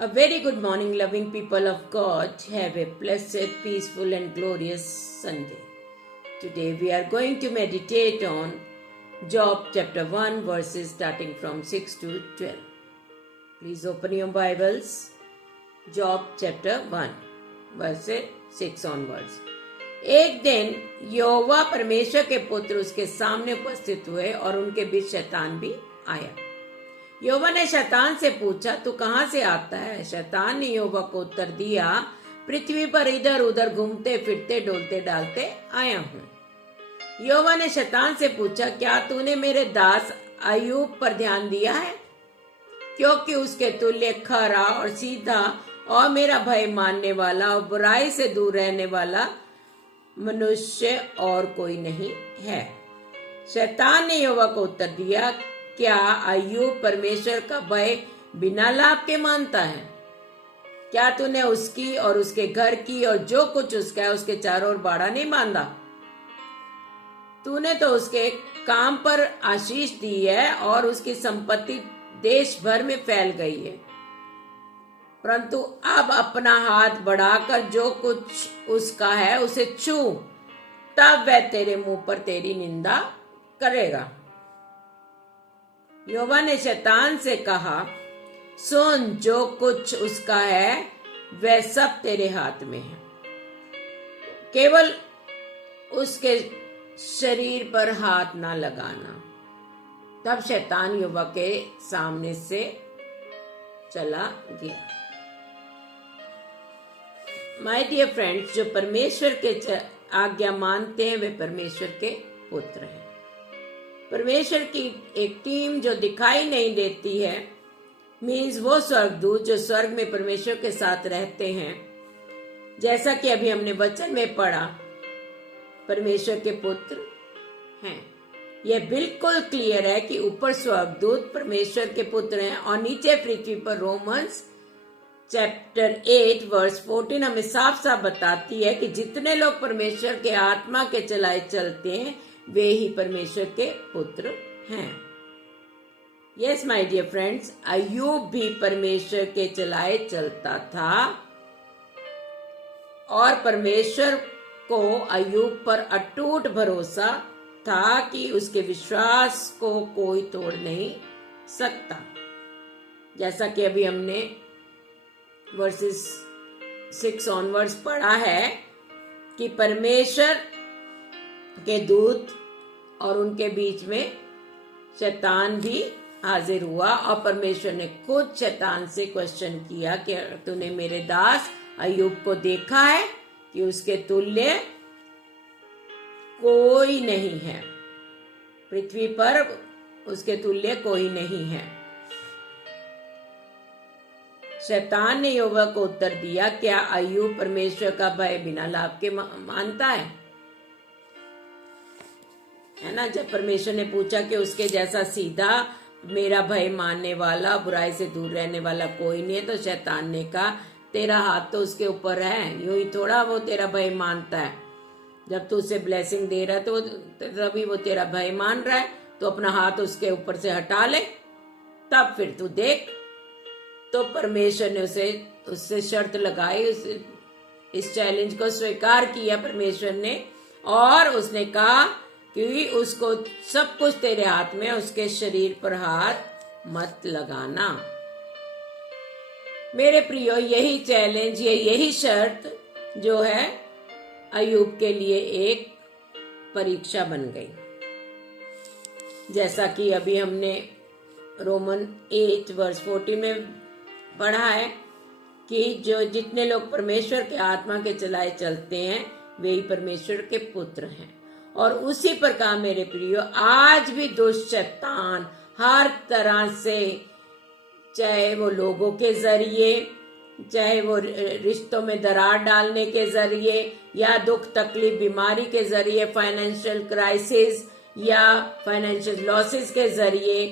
A very good morning, loving people of God. Have a blessed, peaceful, and glorious Sunday. Today we are going to meditate on Job chapter 1, verses starting from 6 to 12. Please open your Bibles. Job chapter 1, verses 6 onwards. एक दिन यहोवा परमेश्वर के पुत्र उसके सामने उपस्थित हुए और उनके बीच शैतान भी आया। यहोवा ने शैतान से पूछा, तू कहाँ से आता है? शैतान ने यहोवा को उत्तर दिया, पृथ्वी पर इधर उधर घूमते फिरते डोलते डालते आया हूँ। यहोवा ने शैतान से पूछा, क्या तूने मेरे दास अय्यूब पर ध्यान दिया है? क्योंकि उसके तुल्य खरा और सीधा और मेरा भय मानने वाला और बुराई से दूर रहने वाला मनुष्य और कोई नहीं है। शैतान ने यहोवा को उत्तर दिया, क्या अय्यूब परमेश्वर का भय बिना लाभ के मानता है? क्या तूने उसकी और उसके घर की और जो कुछ उसका है उसके चारों ओर बाड़ा नहीं बांधा? तूने तो उसके काम पर आशीष दी है और उसकी संपत्ति देश भर में फैल गई है। परंतु अब अपना हाथ बढ़ाकर जो कुछ उसका है उसे छू, तब वह तेरे मुंह पर तेरी निंदा करेगा। यहोवा ने शैतान से कहा, सुन, जो कुछ उसका है वह सब तेरे हाथ में है, केवल उसके शरीर पर हाथ ना लगाना। तब शैतान यहोवा के सामने से चला गया। माय डियर फ्रेंड्स, जो परमेश्वर के आज्ञा मानते हैं वे परमेश्वर के पुत्र हैं। परमेश्वर की एक टीम जो दिखाई नहीं देती है, मीन्स वो स्वर्गदूत जो स्वर्ग में परमेश्वर के साथ रहते हैं, जैसा कि अभी हमने वचन में पढ़ा, परमेश्वर के पुत्र हैं। यह बिल्कुल क्लियर है कि ऊपर स्वर्गदूत परमेश्वर के पुत्र हैं और नीचे पृथ्वी पर रोमन्स चैप्टर 8 वर्स 14 हमें साफ साफ बताती है कि जितने लोग परमेश्वर के आत्मा के चलाए चलते हैं वे ही परमेश्वर के पुत्र हैं। यस माय डियर फ्रेंड्स, अय्यूब भी परमेश्वर के चलाए चलता था और परमेश्वर को अय्यूब पर अटूट भरोसा था कि उसके विश्वास को कोई तोड़ नहीं सकता। जैसा कि अभी हमने वर्सेस 6 ऑनवर्ड्स पढ़ा है कि परमेश्वर के दूत और उनके बीच में शैतान भी हाजिर हुआ और परमेश्वर ने खुद शैतान से क्वेश्चन किया कि तूने मेरे दास अय्यूब को देखा है कि उसके तुल्य कोई नहीं है, पृथ्वी पर उसके तुल्य कोई नहीं है। शैतान ने यहोवा को उत्तर दिया, क्या अय्यूब परमेश्वर का भय बिना लाभ के मानता है ना? जब परमेश्वर ने पूछा कि उसके जैसा सीधा मेरा भय मानने वाला बुराई से दूर रहने वाला कोई नहीं है, तो शैतान ने कहा, तेरा हाथ तो उसके ऊपर है, यूं ही थोड़ा वो तेरा भय मानता है। जब तू उसे ब्लेसिंग दे रहा है तो तभी वो तेरा भय मान रहा है, तो अपना हाथ उसके ऊपर से हटा ले, तब फिर तू देख। तो परमेश्वर ने उससे शर्त लगाई, इस चैलेंज को स्वीकार किया परमेश्वर ने, और उसने कहा कि उसको सब कुछ तेरे हाथ में, उसके शरीर पर हाथ मत लगाना। मेरे प्रियो, यही चैलेंज, यही शर्त जो है अय्यूब के लिए एक परीक्षा बन गई। जैसा कि अभी हमने रोमन 8 वर्स 14 में पढ़ा है कि जो जितने लोग परमेश्वर के आत्मा के चलाए चलते हैं वे ही परमेश्वर के पुत्र हैं। और उसी प्रकार मेरे प्रियो, आज भी दुष्ट शैतान हर तरह से, चाहे वो लोगों के जरिए, चाहे वो रिश्तों में दरार डालने के जरिए, या दुख तकलीफ बीमारी के जरिए, फाइनेंशियल क्राइसिस या फाइनेंशियल लॉसेस के जरिए,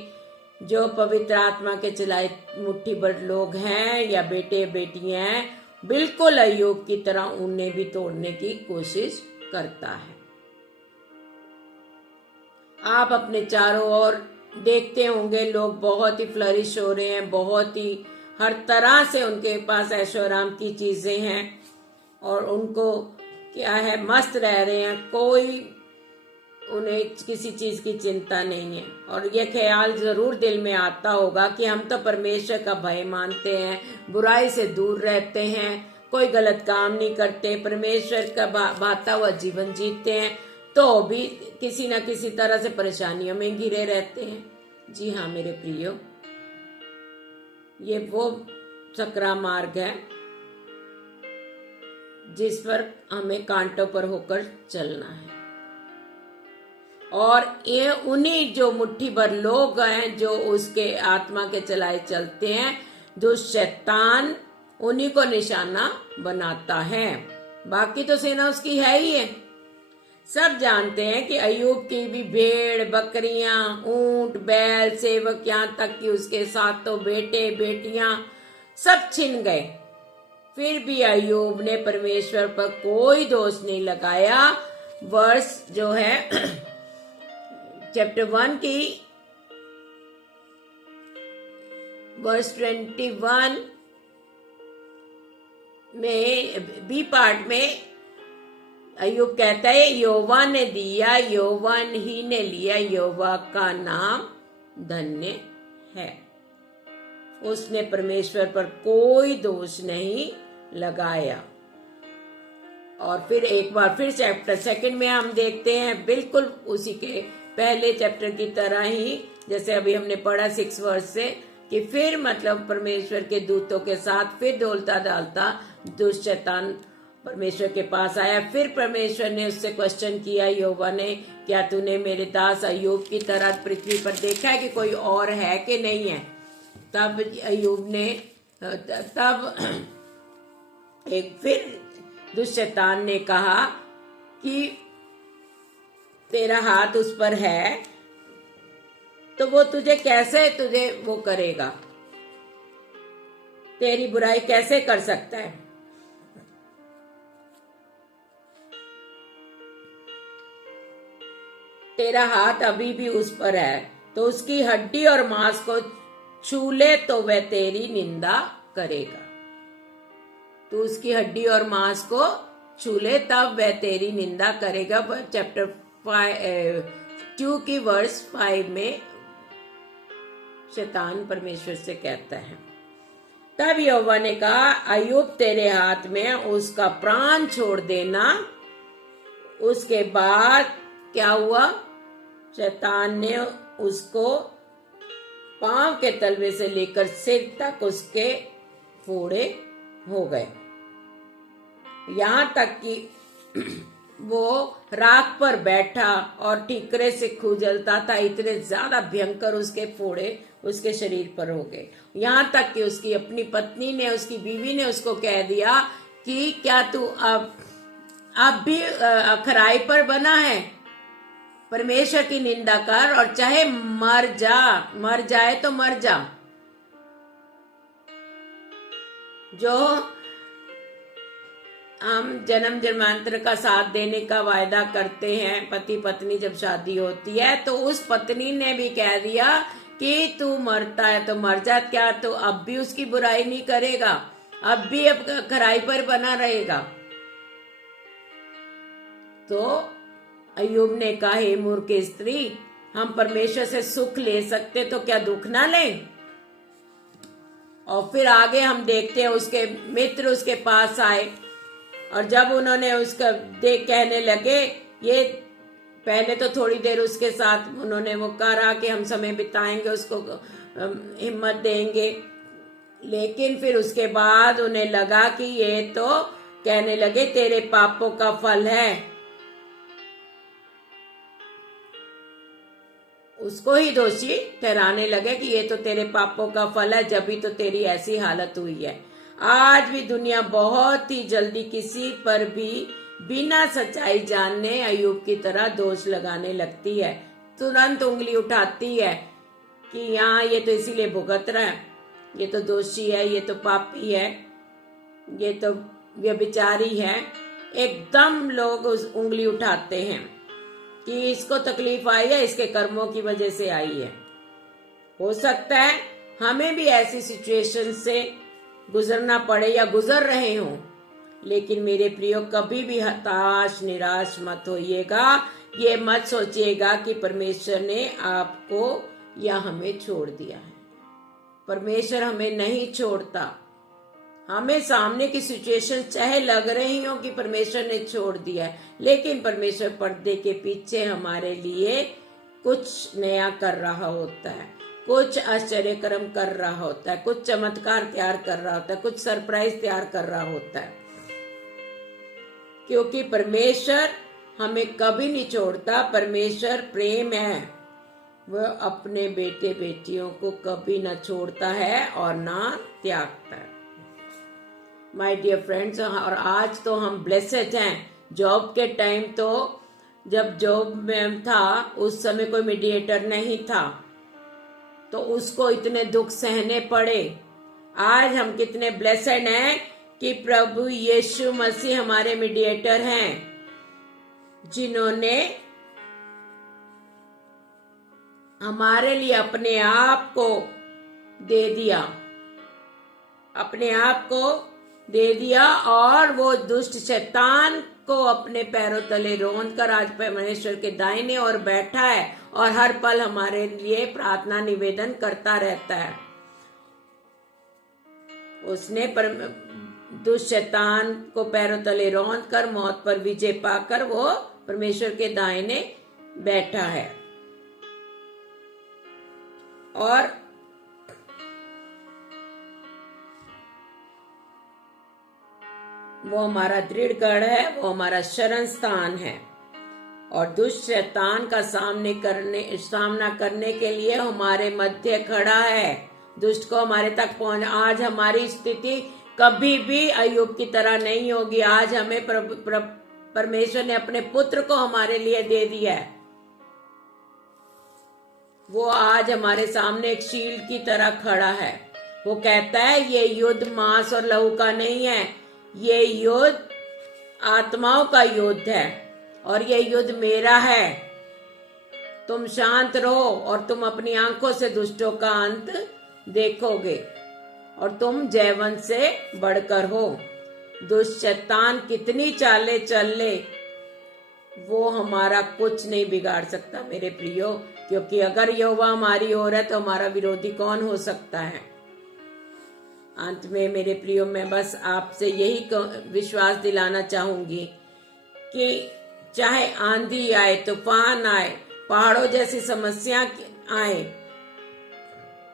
जो पवित्र आत्मा के चलाए मुट्ठी भर लोग हैं या बेटे बेटियां हैं, बिल्कुल अय्यूब की तरह उन्हें भी तोड़ने की कोशिश करता है। आप अपने चारों ओर देखते होंगे लोग बहुत ही फ्लरिश हो रहे हैं, बहुत ही हर तरह से उनके पास ऐशो आराम की चीजें हैं और उनको क्या है, मस्त रह रहे हैं, कोई उन्हें किसी चीज की चिंता नहीं है। और ये ख्याल जरूर दिल में आता होगा कि हम तो परमेश्वर का भय मानते हैं, बुराई से दूर रहते हैं, कोई गलत काम नहीं करते, परमेश्वर का भाता हुआ जीवन जीते हैं, तो भी किसी न किसी तरह से परेशानियों में घिरे रहते हैं। जी हाँ मेरे प्रियो, ये वो सकरा मार्ग है जिस पर हमें कांटों पर होकर चलना है। और ये उन्हीं जो मुट्ठी भर लोग हैं जो उसके आत्मा के चलाए चलते हैं, दुष्ट शैतान उन्हीं को निशाना बनाता है। बाकी तो सेना उसकी है ही है। सब जानते हैं कि अय्यूब की भी भेड़ बकरियां, ऊंट बैल, सेवक, यहाँ तक कि उसके सातों बेटे बेटियां सब छिन गए। फिर भी अय्यूब ने परमेश्वर पर कोई दोष नहीं लगाया। वर्ष जो है चैप्टर 1 की वर्ष 21 में बी पार्ट में अय्यूब कहता है, यहोवा ने दिया, यहोवा ही ने लिया, यहोवा का नाम धन्य है। उसने परमेश्वर पर कोई दोष नहीं लगाया। और फिर एक बार फिर चैप्टर 2 में हम देखते हैं बिल्कुल उसी के पहले चैप्टर की तरह ही, जैसे अभी हमने पढ़ा 6 वर्ष से, कि फिर मतलब परमेश्वर के दूतों के साथ फिर डोलता डालता दुष्ट शैतान परमेश्वर के पास आया। फिर परमेश्वर ने उससे क्वेश्चन किया, यहोवा ने, क्या तूने मेरे दास अय्यूब की तरह पृथ्वी पर देखा है कि कोई और है कि नहीं है? तब अय्यूब ने तब एक फिर दुष्ट शैतान ने कहा कि तेरा हाथ उस पर है तो वो तुझे वो करेगा, तेरी बुराई कैसे कर सकता है? तेरा हाथ अभी भी उस पर है, तो उसकी हड्डी और मांस को छू ले तो वह तेरी निंदा करेगा। तो उसकी हड्डी और मांस को छू ले तब वह तेरी निंदा करेगा। पर चैप्टर 2 की वर्ष 5 में शैतान परमेश्वर से कहता है। तब यहोवा ने कहा, अय्यूब तेरे हाथ में, उसका प्राण छोड़ देना। उसके बाद क्या हुआ? शैतान ने उसको पांव के तलवे से लेकर सिर तक उसके फोड़े हो गए, यहां तक कि वो राख पर बैठा और ठीकरे से खुजलता था। इतने ज्यादा भयंकर उसके फोड़े उसके शरीर पर हो गए। यहां तक कि उसकी अपनी पत्नी ने, उसकी बीवी ने उसको कह दिया कि क्या तू अब भी खराई पर बना है? परमेश्वर की निंदा कर और चाहे मर जाए तो मर जा। जो हम जन्म जन्मांतर का साथ देने का वायदा करते हैं, पति पत्नी जब शादी होती है, तो उस पत्नी ने भी कह दिया कि तू मरता है तो मर जा, क्या तू अब भी उसकी बुराई नहीं करेगा? अब भी अब खराई पर बना रहेगा? तो अय्यूब ने कहा, हे मूर्ख स्त्री, हम परमेश्वर से सुख ले सकते तो क्या दुख ना लें? और फिर आगे हम देखते हैं उसके मित्र उसके पास आए और जब उन्होंने उसका देख कहने लगे, ये पहले तो थोड़ी देर उसके साथ उन्होंने वो कहा कि हम समय बिताएंगे, उसको हिम्मत देंगे, लेकिन फिर उसके बाद उन्हें लगा कि ये तो कहने लगे तेरे पापों का फल है। उसको ही दोषी ठहराने लगे कि ये तो तेरे पापों का फल है, जब भी तो तेरी ऐसी हालत हुई है। आज भी दुनिया बहुत ही जल्दी किसी पर भी बिना सच्चाई जाने अय्यूब की तरह दोष लगाने लगती है। तुरंत उंगली उठाती है कि यहाँ ये तो इसीलिए भुगत रहा है, ये तो दोषी है, ये तो पापी है, ये तो व्यभिचारी है। एकदम लोग उस उंगली उठाते हैं कि इसको तकलीफ आई है, इसके कर्मों की वजह से आई है। हो सकता है हमें भी ऐसी सिचुएशन से गुजरना पड़े या गुजर रहे हों, लेकिन मेरे प्रियो कभी भी हताश निराश मत होइएगा। ये मत सोचिएगा कि परमेश्वर ने आपको या हमें छोड़ दिया है। परमेश्वर हमें नहीं छोड़ता। हमें सामने की सिचुएशन चाहे लग रही हो कि परमेश्वर ने छोड़ दिया है, लेकिन परमेश्वर पर्दे के पीछे हमारे लिए कुछ नया कर रहा होता है, कुछ आश्चर्यक्रम कर रहा होता है, कुछ चमत्कार तैयार कर रहा होता है, कुछ सरप्राइज तैयार कर रहा होता है। क्योंकि परमेश्वर हमें कभी नहीं छोड़ता। परमेश्वर प्रेम है, वह अपने बेटे बेटियों को कभी न छोड़ता है और ना त्यागता है। माय डियर फ्रेंड्स, और आज तो हम ब्लेसेड हैं। जॉब के टाइम तो जब जॉब में था उस समय कोई मीडिएटर नहीं था, तो उसको इतने दुख सहने पड़े। आज हम कितने ब्लेसेड हैं कि प्रभु यीशु मसीह हमारे मीडिएटर हैं, जिन्होंने हमारे लिए अपने आप को दे दिया, अपने आप को दे दिया, और वो दुष्ट शैतान को अपने पैरों तले रौंद कर आज परमेश्वर के दाहिने ओर बैठा है और हर पल हमारे लिए प्रार्थना निवेदन करता रहता है। उसने दुष्ट शैतान को पैरों तले रौंद कर मौत पर विजय पाकर वो परमेश्वर के दाहिने बैठा है। और वो हमारा दृढ़ गढ़ है, वो हमारा शरण स्थान है, और दुष्ट शैतान का सामना करने के लिए हमारे मध्य खड़ा है। दुष्ट को हमारे तक आज हमारी स्थिति कभी भी अय्यूब की तरह नहीं होगी। आज हमें परमेश्वर ने अपने पुत्र को हमारे लिए दे दिया है। वो आज हमारे सामने एक शील्ड की तरह खड़ा है। वो कहता है ये युद्ध मांस और लहू का नहीं है, ये युद्ध आत्माओं का युद्ध है, और ये युद्ध मेरा है। तुम शांत रहो और तुम अपनी आंखों से दुष्टों का अंत देखोगे, और तुम जयवंत से बढ़कर हो। दुष्ट शैतान कितनी चाले चल ले, वो हमारा कुछ नहीं बिगाड़ सकता मेरे प्रियो, क्योंकि अगर यहोवा हमारी ओर है तो हमारा विरोधी कौन हो सकता है। अंत में मेरे प्रियो, मैं बस आपसे यही विश्वास दिलाना चाहूंगी कि चाहे आंधी आए, तूफान आए, पहाड़ों जैसी समस्या आए,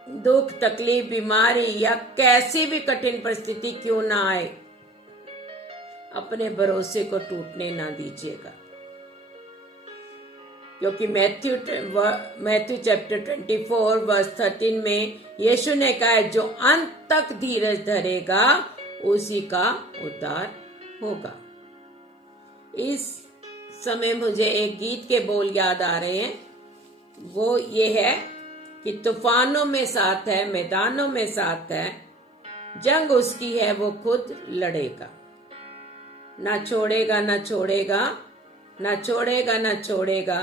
दुख तकलीफ बीमारी या कैसी भी कठिन परिस्थिति क्यों ना आए, अपने भरोसे को टूटने ना दीजिएगा। क्योंकि मैथ्यू चैप्टर 24 वर्स 13 में यीशु ने कहा है, जो अंत तक धीरज धरेगा उसी का उद्धार होगा। इस समय मुझे एक गीत के बोल याद आ रहे हैं। वो ये है कि तूफानों में साथ है, मैदानों में साथ है, जंग उसकी है वो खुद लड़ेगा, ना छोड़ेगा ना छोड़ेगा ना छोड़ेगा ना छोड़ेगा,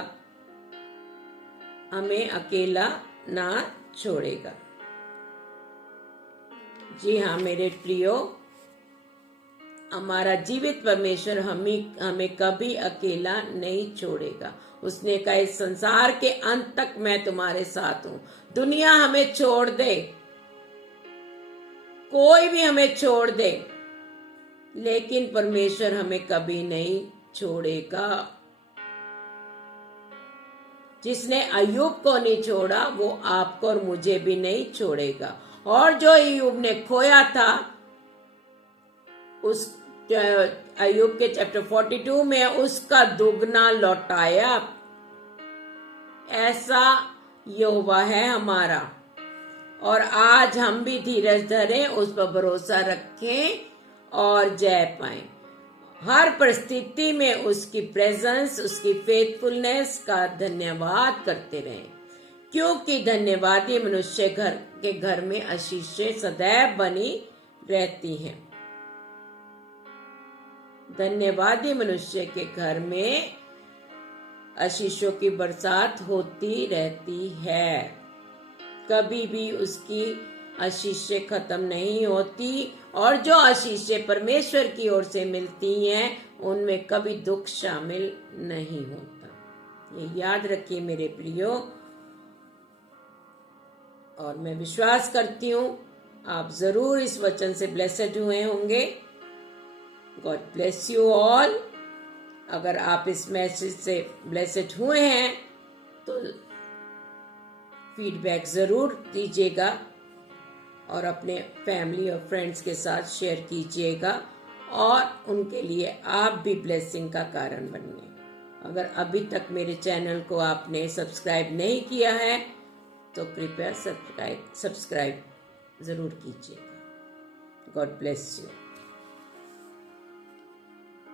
हमें अकेला ना छोड़ेगा। जी हाँ मेरे प्रियो, हमारा जीवित परमेश्वर हमें कभी अकेला नहीं छोड़ेगा। उसने कहा इस संसार के अंत तक मैं तुम्हारे साथ हूं। दुनिया हमें छोड़ दे, कोई भी हमें छोड़ दे, लेकिन परमेश्वर हमें कभी नहीं छोड़ेगा। जिसने अय्यूब को नहीं छोड़ा वो आपको और मुझे भी नहीं छोड़ेगा। और जो अय्यूब ने खोया था, उस अय्यूब के चैप्टर 42 में उसका दुगना लौटाया। ऐसा यहोवा है हमारा। और आज हम भी धीरज धरें, उस पर भरोसा रखें और जय पाएं। हर परिस्थिति में उसकी प्रेजेंस, उसकी फेथफुलनेस का धन्यवाद करते रहें, क्योंकि धन्यवादी मनुष्य के घर में आशीषें सदैव बनी रहती हैं। धन्यवादी मनुष्य के घर में आशीषों की बरसात होती रहती है। कभी भी उसकी आशीषें खत्म नहीं होती, और जो आशीषें परमेश्वर की ओर से मिलती हैं उनमें कभी दुख शामिल नहीं होता। ये याद रखिए मेरे प्रियो, और मैं विश्वास करती हूँ आप जरूर इस वचन से ब्लेसेड हुए होंगे। God bless you all. अगर आप इस मैसेज से ब्लेसेड हुए हैं तो फीडबैक जरूर दीजिएगा और अपने फैमिली और फ्रेंड्स के साथ शेयर कीजिएगा, और उनके लिए आप भी ब्लेसिंग का कारण बनिए। अगर अभी तक मेरे चैनल को आपने सब्सक्राइब नहीं किया है तो कृपया सब्सक्राइब जरूर कीजिएगा। God bless you.